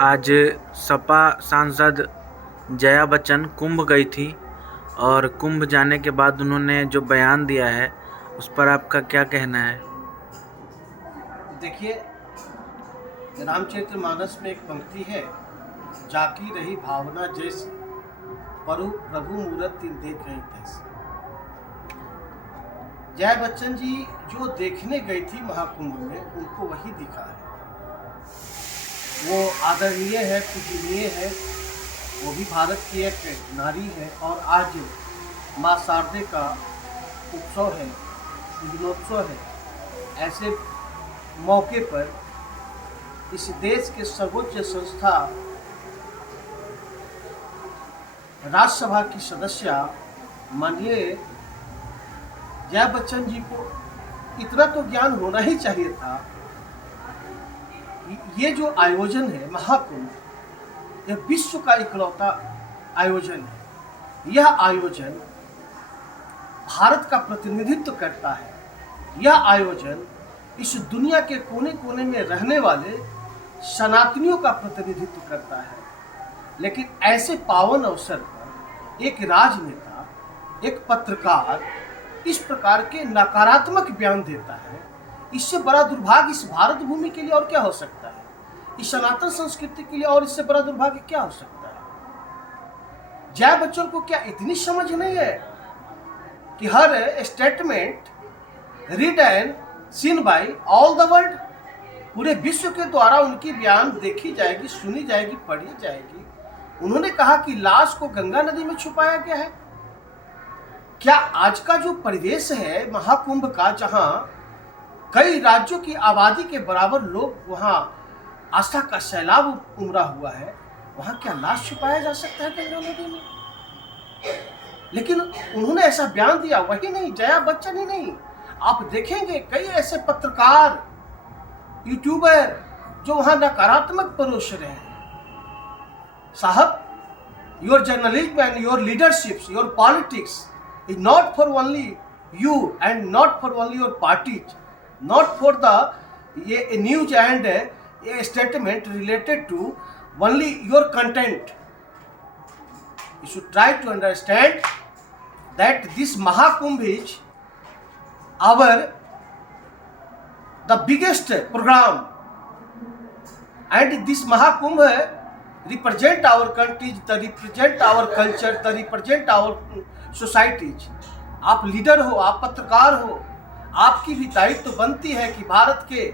आज सपा सांसद जया बच्चन कुंभ गई थी और कुंभ जाने के बाद उन्होंने जो बयान दिया है उस पर आपका क्या कहना है? देखिए, रामचरितमानस में एक पंक्ति है, जाकी रही भावना जैसी, प्रभु मूरत तीन देख रही तैसी। जया बच्चन जी जो देखने गई थी महाकुंभ में, उनको वही दिखा है। वो आदरणीय है, पूजनीय है, वो भी भारत की एक नारी है। और आज माँ शारदे का उत्सव है, पूजनोत्सव है। ऐसे मौके पर इस देश के सर्वोच्च संस्था राज्यसभा की सदस्य माननीय जया बच्चन जी को इतना तो ज्ञान होना ही चाहिए था। ये जो आयोजन है महाकुंभ, यह विश्व का इकलौता आयोजन है। यह आयोजन भारत का प्रतिनिधित्व करता है। यह आयोजन इस दुनिया के कोने कोने में रहने वाले सनातनियों का प्रतिनिधित्व करता है। लेकिन ऐसे पावन अवसर पर एक राजनेता, एक पत्रकार इस प्रकार के नकारात्मक बयान देता है, इससे बड़ा दुर्भाग्य इस भारत भूमि के लिए और क्या हो सकता है? इस सनातन संस्कृति के लिए और इससे बड़ा दुर्भाग्य क्या हो सकता है? जया बच्चन को क्या इतनी समझ नहीं है कि हर statement read and seen by all the world, पूरे विश्व के द्वारा उनकी बयान देखी जाएगी, सुनी जाएगी, पढ़ी जाएगी। उन्होंने कहा कि लाश को गंगा नदी में छुपाया गया है। क्या आज का जो परिवेश है महाकुंभ का, जहां कई राज्यों की आबादी के बराबर लोग वहां आस्था का सैलाब उमड़ा हुआ है, वहां क्या लाश छुपाया जा सकता है गंगा नदी में? लेकिन उन्होंने ऐसा बयान दिया। वही नहीं, जया बच्चन ही नहीं, आप देखेंगे कई ऐसे पत्रकार, यूट्यूबर जो वहां नकारात्मक परोस रहे हैं। साहब, your journalism and your leadership, your politics is not for only you and not for only your parties, not for the news and a statement related to only your content. You should try to understand that this Mahakumbh is the biggest program, and this Mahakumbh represent our countries, the represent our culture, the represent our societies. आप leader हो, आप पत्रकार हो, आपकी भी दायित्व बनती है कि भारत के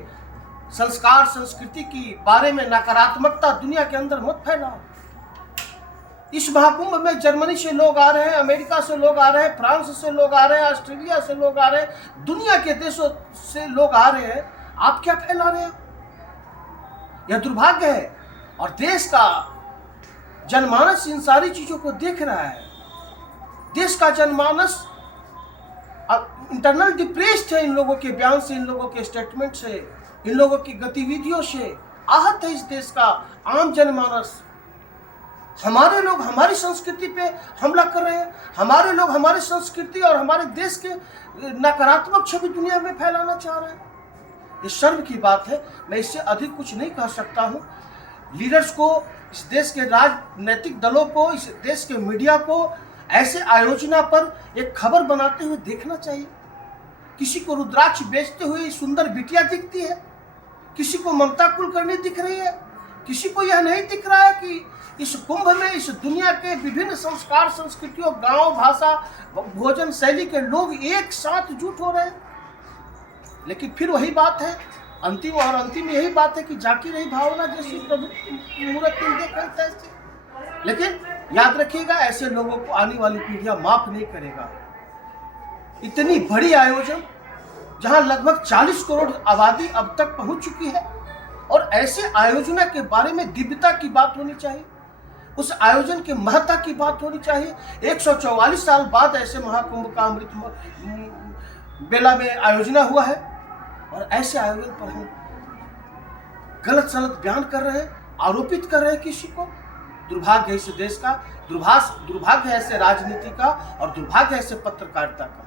संस्कार संस्कृति की बारे में नकारात्मकता दुनिया के अंदर मत फैलाओ। इस महाकुंभ में जर्मनी से लोग आ रहे हैं, अमेरिका से लोग आ रहे हैं, फ्रांस से लोग आ रहे हैं, ऑस्ट्रेलिया से लोग आ रहे हैं, दुनिया के देशों से लोग आ रहे हैं। आप क्या फैला रहे हैं? यह दुर्भाग्य है। और देश का जनमानस इन सारी चीजों को देख रहा है। देश का जनमानस इंटरनल डिप्रेस्ड है इन लोगों के बयान से, इन लोगों के स्टेटमेंट से, इन लोगों की गतिविधियों से। आहत है इस देश का आम जनमानस। हमारे लोग हमारी संस्कृति पे हमला कर रहे हैं, हमारे लोग हमारी संस्कृति और हमारे देश के नकारात्मक छवि दुनिया में फैलाना चाह रहे हैं। ये शर्म की बात है। मैं इससे अधिक कुछ नहीं कह सकता हूँ। लीडर्स को, इस देश के राजनीतिक दलों को, इस देश के मीडिया को ऐसे आयोजना पर एक खबर बनाते हुए देखना चाहिए। किसी को रुद्राक्ष बेचते हुए सुंदर बिटिया दिखती है, किसी को ममता कुलकर्णी दिख रही है, किसी को यह नहीं दिख रहा है कि इस कुंभ में इस दुनिया के विभिन्न संस्कार संस्कृतियों, गांव, भाषा, भोजन शैली के लोग एक साथ जुट हो रहे हैं। लेकिन फिर वही बात है, अंतिम यही बात है कि जाकी रही भावना जैसी, प्रभु मूरत तीन देख रही तैसी। लेकिन याद रखिएगा, ऐसे लोगों को आने वाली पीढ़ियां माफ नहीं करेगा। इतनी बड़ी आयोजन जहां लगभग 40 करोड़ आबादी अब तक पहुंच चुकी है, और ऐसे आयोजना के बारे में दिव्यता की बात होनी चाहिए, उस आयोजन के महत्ता की बात होनी चाहिए। 144 साल बाद ऐसे महाकुंभ का अमृत बेला में आयोजना हुआ है, और ऐसे आयोजन पर हम गलत सलत बयान कर रहे हैं, आरोपित कर रहे हैं किसी को। दुर्भाग्य है इस देश का, दुर्भाग्य है ऐसे राजनीति का, और दुर्भाग्य है ऐसे पत्रकारिता का।